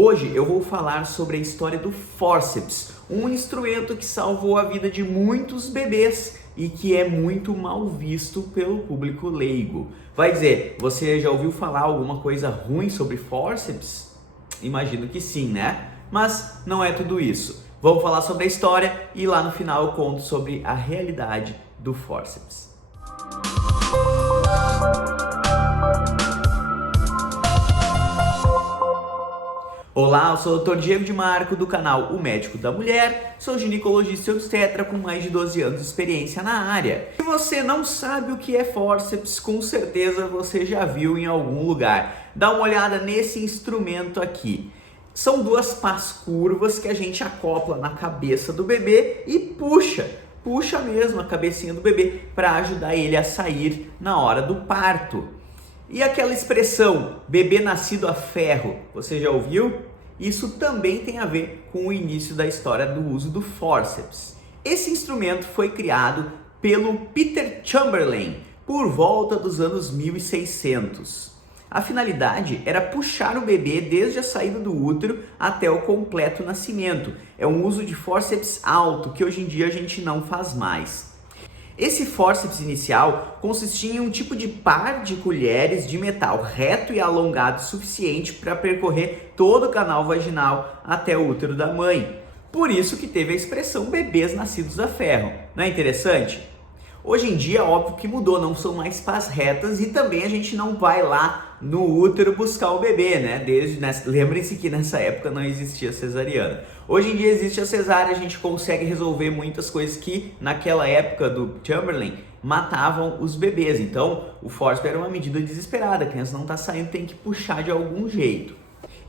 Hoje eu vou falar sobre a história do fórceps, um instrumento que salvou a vida de muitos bebês e que é muito mal visto pelo público leigo. Vai dizer, você já ouviu falar alguma coisa ruim sobre fórceps? Imagino que sim, né? Mas não é tudo isso. Vamos falar sobre a história e lá no final eu conto sobre a realidade do fórceps. Olá, eu sou o Dr. Diego de Marco do canal O Médico da Mulher, sou ginecologista e obstetra com mais de 12 anos de experiência na área. Se você não sabe o que é fórceps, com certeza você já viu em algum lugar. Dá uma olhada nesse instrumento aqui. São duas pás curvas que a gente acopla na cabeça do bebê e puxa mesmo a cabecinha do bebê para ajudar ele a sair na hora do parto. E aquela expressão, bebê nascido a ferro, você já ouviu? Isso também tem a ver com o início da história do uso do fórceps. Esse instrumento foi criado pelo Peter Chamberlain por volta dos anos 1600. A finalidade era puxar o bebê desde a saída do útero até o completo nascimento. É um uso de fórceps alto que hoje em dia a gente não faz mais. Esse fórceps inicial consistia em um tipo de par de colheres de metal reto e alongado suficiente para percorrer todo o canal vaginal até o útero da mãe. Por isso que teve a expressão bebês nascidos a ferro. Não é interessante? Hoje em dia, óbvio que mudou, não são mais pás retas e também a gente não vai lá no útero buscar o bebê, né? Lembrem-se que nessa época não existia cesariana. Hoje em dia existe a cesárea, a gente consegue resolver muitas coisas que naquela época do Chamberlain matavam os bebês. Então, o fórceps era uma medida desesperada, a criança não está saindo, tem que puxar de algum jeito.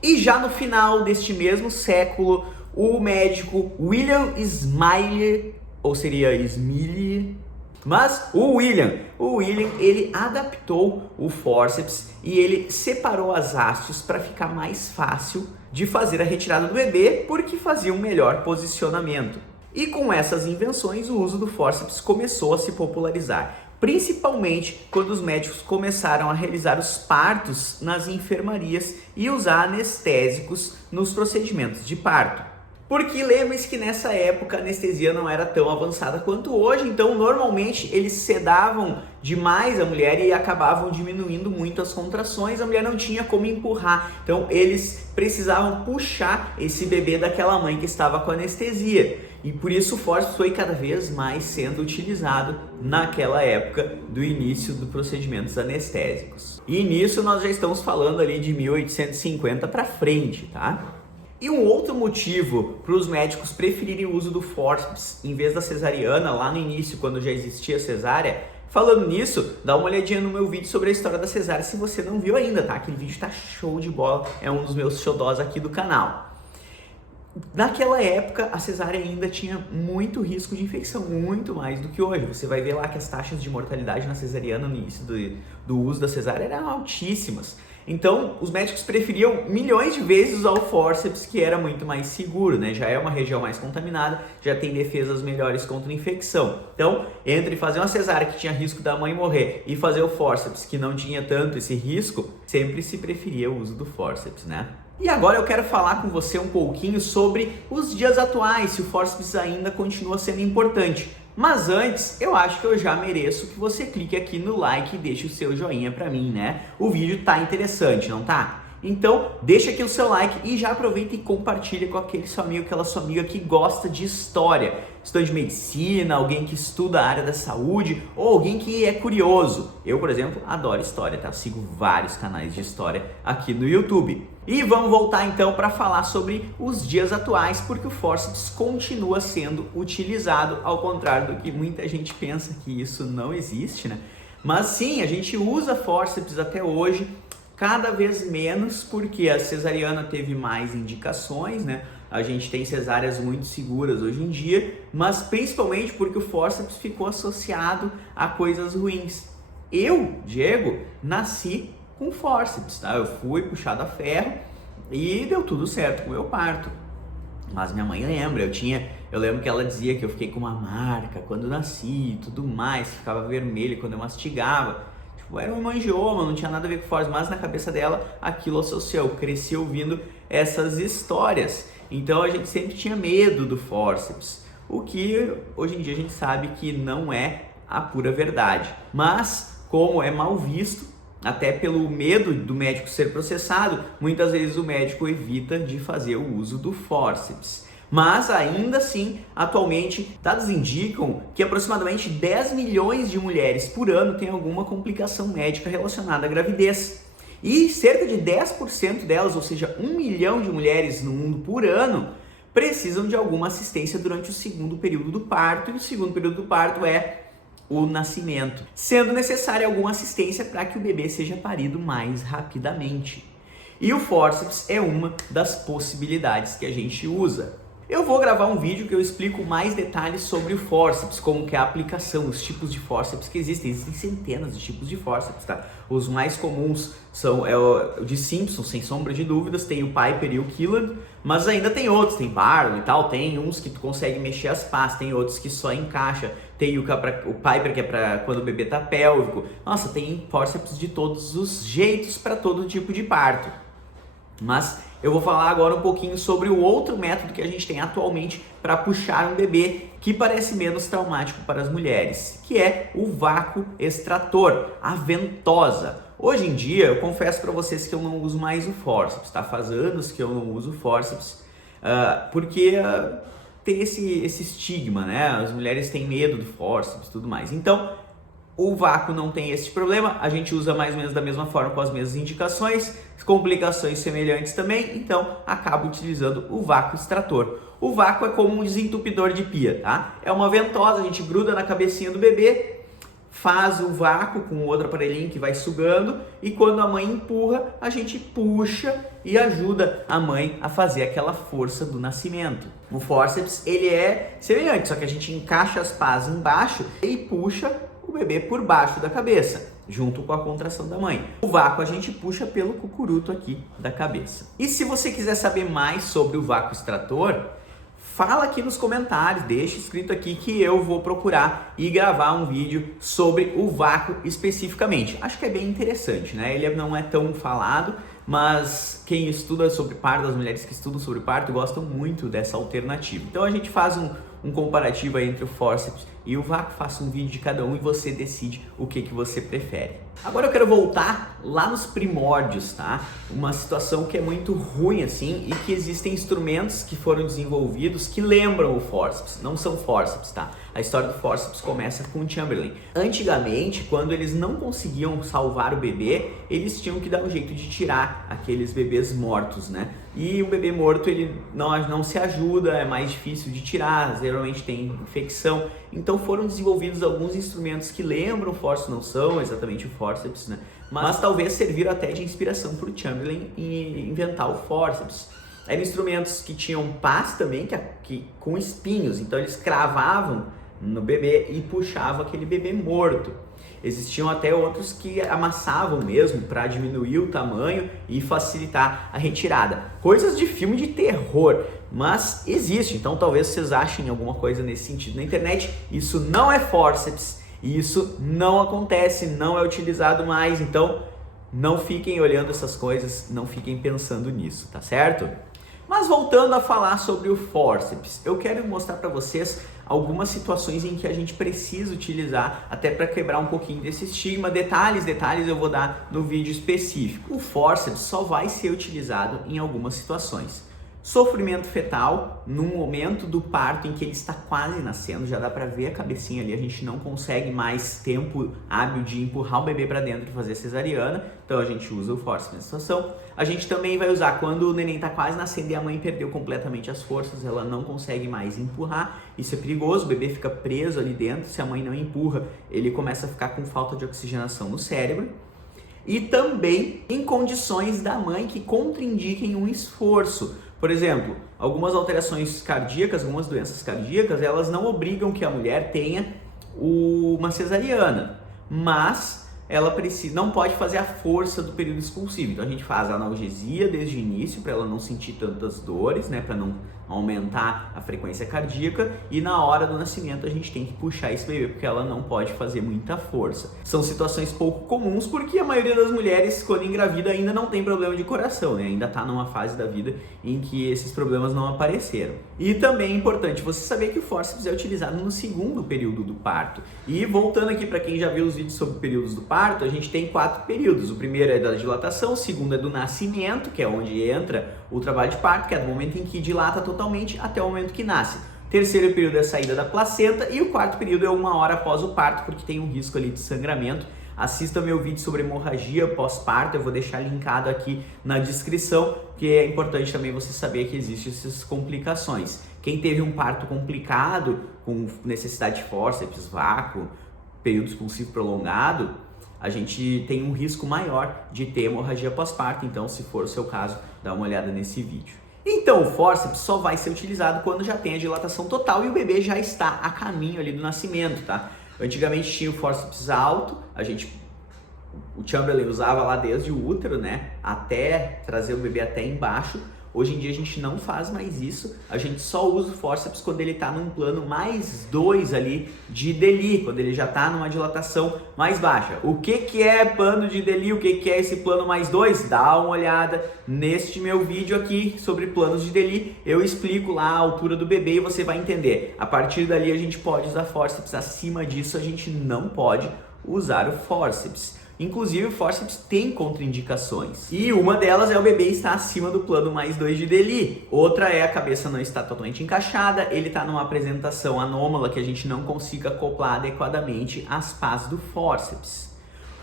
E já no final deste mesmo século, o médico William Smiley, ou seria Smiley, mas o William, ele adaptou o fórceps e ele separou as hastes para ficar mais fácil de fazer a retirada do bebê, porque fazia um melhor posicionamento. E com essas invenções, o uso do fórceps começou a se popularizar, principalmente quando os médicos começaram a realizar os partos nas enfermarias e usar anestésicos nos procedimentos de parto. Porque lembre-se que nessa época a anestesia não era tão avançada quanto hoje, então normalmente eles sedavam demais a mulher e acabavam diminuindo muito as contrações, a mulher não tinha como empurrar, então eles precisavam puxar esse bebê daquela mãe que estava com anestesia. E por isso o fórceps foi cada vez mais sendo utilizado naquela época do início dos procedimentos anestésicos. E nisso nós já estamos falando ali de 1850 para frente, tá? E um outro motivo para os médicos preferirem o uso do fórceps em vez da cesariana, lá no início, quando já existia cesárea, falando nisso, dá uma olhadinha no meu vídeo sobre a história da cesárea se você não viu ainda, tá? Aquele vídeo tá show de bola, é um dos meus xodós aqui do canal. Naquela época, a cesárea ainda tinha muito risco de infecção, muito mais do que hoje. Você vai ver lá que as taxas de mortalidade na cesariana no início do uso da cesárea eram altíssimas. Então, os médicos preferiam milhões de vezes usar o fórceps, que era muito mais seguro, né? Já é uma região mais contaminada, já tem defesas melhores contra a infecção. Então, entre fazer uma cesárea que tinha risco da mãe morrer e fazer o fórceps, que não tinha tanto esse risco, sempre se preferia o uso do fórceps, né? E agora eu quero falar com você um pouquinho sobre os dias atuais, se o fórceps ainda continua sendo importante. Mas antes, eu acho que eu já mereço que você clique aqui no like e deixe o seu joinha pra mim, né? O vídeo tá interessante, não tá? Então, deixa aqui o seu like e já aproveita e compartilha com aquele seu amigo, aquela sua amiga que gosta de história. História de medicina, alguém que estuda a área da saúde ou alguém que é curioso. Eu, por exemplo, adoro história, tá? Sigo vários canais de história aqui no YouTube. E vamos voltar então para falar sobre os dias atuais, porque o fórceps continua sendo utilizado, ao contrário do que muita gente pensa que isso não existe, né? Mas sim, a gente usa fórceps até hoje, cada vez menos, porque a cesariana teve mais indicações, né? A gente tem cesáreas muito seguras hoje em dia, mas principalmente porque o fórceps ficou associado a coisas ruins. Eu, Diego, nasci com fórceps, tá? Eu fui puxado a ferro e deu tudo certo com o meu parto. Mas minha mãe lembra, eu lembro que ela dizia que eu fiquei com uma marca quando nasci e tudo mais, ficava vermelho quando eu mastigava. Era um hemangioma, não tinha nada a ver com fórceps, mas na cabeça dela aquilo associou. Eu cresci ouvindo essas histórias. Então a gente sempre tinha medo do fórceps, o que hoje em dia a gente sabe que não é a pura verdade. Mas como é mal visto, até pelo medo do médico ser processado, muitas vezes o médico evita de fazer o uso do fórceps. Mas ainda assim, atualmente, dados indicam que aproximadamente 10 milhões de mulheres por ano têm alguma complicação médica relacionada à gravidez. E cerca de 10% delas, ou seja, 1 milhão de mulheres no mundo por ano, precisam de alguma assistência durante o segundo período do parto, e o segundo período do parto é o nascimento, sendo necessária alguma assistência para que o bebê seja parido mais rapidamente. E o fórceps é uma das possibilidades que a gente usa. Eu vou gravar um vídeo que eu explico mais detalhes sobre o fórceps, como que é a aplicação, os tipos de fórceps que existem. Existem centenas de tipos de fórceps, tá? Os mais comuns são o de Simpson, sem sombra de dúvidas, tem o Piper e o Killand, mas ainda tem outros, tem Barlow e tal, tem uns que tu consegue mexer as pás, tem outros que só encaixa, tem o Piper que é para quando o bebê tá pélvico. Nossa, tem fórceps de todos os jeitos para todo tipo de parto. Mas eu vou falar agora um pouquinho sobre o outro método que a gente tem atualmente para puxar um bebê que parece menos traumático para as mulheres, que é o vácuo extrator, a ventosa. Hoje em dia, eu confesso para vocês que eu não uso mais o fórceps, tá? Faz anos que eu não uso o fórceps, porque tem esse estigma, né? As mulheres têm medo do fórceps e tudo mais. Então, o vácuo não tem esse problema, a gente usa mais ou menos da mesma forma, com as mesmas indicações, complicações semelhantes também, então acabo utilizando o vácuo extrator. O vácuo é como um desentupidor de pia, tá? É uma ventosa, a gente gruda na cabecinha do bebê, faz o vácuo com outro aparelhinho que vai sugando, e quando a mãe empurra, a gente puxa e ajuda a mãe a fazer aquela força do nascimento. O fórceps, ele é semelhante, só que a gente encaixa as pás embaixo e puxa o bebê por baixo da cabeça, junto com a contração da mãe. O vácuo a gente puxa pelo cucuruto aqui da cabeça. E se você quiser saber mais sobre o vácuo extrator, fala aqui nos comentários, deixa escrito aqui que eu vou procurar e gravar um vídeo sobre o vácuo especificamente. Acho que é bem interessante, né? Ele não é tão falado, mas quem estuda sobre parto, as mulheres que estudam sobre parto, gostam muito dessa alternativa. Então a gente faz um comparativo aí entre o fórceps e o vácuo, faça um vídeo de cada um e você decide o que você prefere. Agora eu quero voltar lá nos primórdios, tá? Uma situação que é muito ruim assim e que existem instrumentos que foram desenvolvidos que lembram o fórceps, não são fórceps, tá? A história do fórceps começa com o Chamberlain. Antigamente, quando eles não conseguiam salvar o bebê, eles tinham que dar um jeito de tirar aqueles bebês mortos, né? E o bebê morto, ele não se ajuda, é mais difícil de tirar, geralmente tem infecção. Então foram desenvolvidos alguns instrumentos que lembram o fórceps, não são exatamente o fórceps, né? Mas talvez serviram até de inspiração para o Chamberlain em inventar o fórceps. Eram instrumentos que tinham pás também, com espinhos, então eles cravavam no bebê e puxavam aquele bebê morto. Existiam até outros que amassavam mesmo para diminuir o tamanho e facilitar a retirada. Coisas de filme de terror, mas existe. Então talvez vocês achem alguma coisa nesse sentido na internet. Isso não é fórceps, isso não acontece, não é utilizado mais. Então não fiquem olhando essas coisas, não fiquem pensando nisso, tá certo? Mas voltando a falar sobre o fórceps, eu quero mostrar para vocês algumas situações em que a gente precisa utilizar até para quebrar um pouquinho desse estigma. Detalhes eu vou dar no vídeo específico. O fórceps só vai ser utilizado em algumas situações. Sofrimento fetal, no momento do parto em que ele está quase nascendo, já dá para ver a cabecinha ali, a gente não consegue mais tempo hábil de empurrar o bebê para dentro e fazer cesariana, então a gente usa o fórceps nessa situação. A gente também vai usar quando o neném está quase nascendo e a mãe perdeu completamente as forças, ela não consegue mais empurrar, isso é perigoso, o bebê fica preso ali dentro, se a mãe não empurra, ele começa a ficar com falta de oxigenação no cérebro. E também em condições da mãe que contraindiquem um esforço. Por exemplo, algumas alterações cardíacas, algumas doenças cardíacas, elas não obrigam que a mulher tenha uma cesariana, mas ela não pode fazer a força do período expulsivo. Então a gente faz a analgesia desde o início para ela não sentir tantas dores, né, para não aumentar a frequência cardíaca, e na hora do nascimento a gente tem que puxar esse bebê porque ela não pode fazer muita força. São situações pouco comuns porque a maioria das mulheres quando engravida ainda não tem problema de coração, né? Ainda está numa fase da vida em que esses problemas não apareceram. E também é importante você saber que o fórceps é utilizado no segundo período do parto. E voltando aqui para quem já viu os vídeos sobre períodos do parto, a gente tem 4 períodos. O primeiro é da dilatação, o segundo é do nascimento, que é onde entra o trabalho de parto, que é do momento em que dilata totalmente até o momento que nasce. O terceiro período é a saída da placenta e o quarto período é 1 hora após o parto, porque tem um risco ali de sangramento. Assista meu vídeo sobre hemorragia pós-parto, eu vou deixar linkado aqui na descrição, que é importante também você saber que existem essas complicações. Quem teve um parto complicado, com necessidade de fórceps, vácuo, período expulsivo prolongado, a gente tem um risco maior de ter hemorragia pós-parto, então se for o seu caso, dá uma olhada nesse vídeo. Então o fórceps só vai ser utilizado quando já tem a dilatação total e o bebê já está a caminho ali do nascimento, tá? Antigamente tinha o fórceps alto, o Chamberlain usava lá desde o útero, né, até trazer o bebê até embaixo. Hoje em dia a gente não faz mais isso, a gente só usa o fórceps quando ele está num plano mais 2 ali de DELI, quando ele já está numa dilatação mais baixa. O que é plano de DELI, o que é esse plano mais 2? Dá uma olhada neste meu vídeo aqui sobre planos de DELI, eu explico lá a altura do bebê e você vai entender. A partir dali a gente pode usar fórceps, acima disso a gente não pode usar o fórceps. Inclusive o fórceps tem contraindicações e uma delas é o bebê estar acima do plano mais 2 de DELI. Outra é a cabeça não estar totalmente encaixada, ele está numa apresentação anômala que a gente não consiga acoplar adequadamente as pás do fórceps.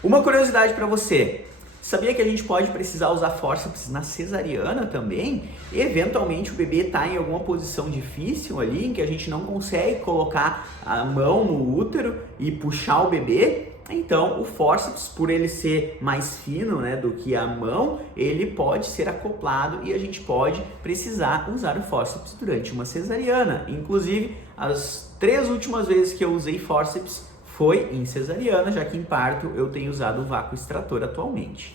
Uma curiosidade para você, sabia que a gente pode precisar usar fórceps na cesariana também? Eventualmente o bebê está em alguma posição difícil ali, em que a gente não consegue colocar a mão no útero e puxar o bebê? Então o fórceps, por ele ser mais fino, né, do que a mão, ele pode ser acoplado e a gente pode precisar usar o fórceps durante uma cesariana. Inclusive, as 3 últimas vezes que eu usei fórceps foi em cesariana, já que em parto eu tenho usado o vácuo extrator atualmente.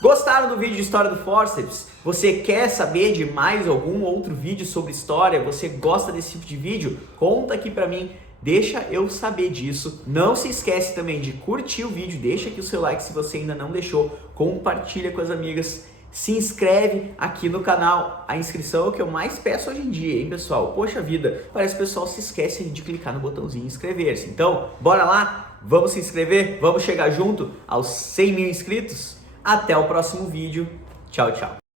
Gostaram do vídeo de história do fórceps? Você quer saber de mais algum outro vídeo sobre história? Você gosta desse tipo de vídeo? Conta aqui pra mim. Deixa eu saber disso. Não se esquece também de curtir o vídeo, deixa aqui o seu like se você ainda não deixou, compartilha com as amigas, se inscreve aqui no canal. A inscrição é o que eu mais peço hoje em dia, hein, pessoal? Poxa vida, parece que o pessoal se esquece de clicar no botãozinho inscrever-se. Então, bora lá? Vamos se inscrever? Vamos chegar junto aos 100 mil inscritos? Até o próximo vídeo. Tchau, tchau.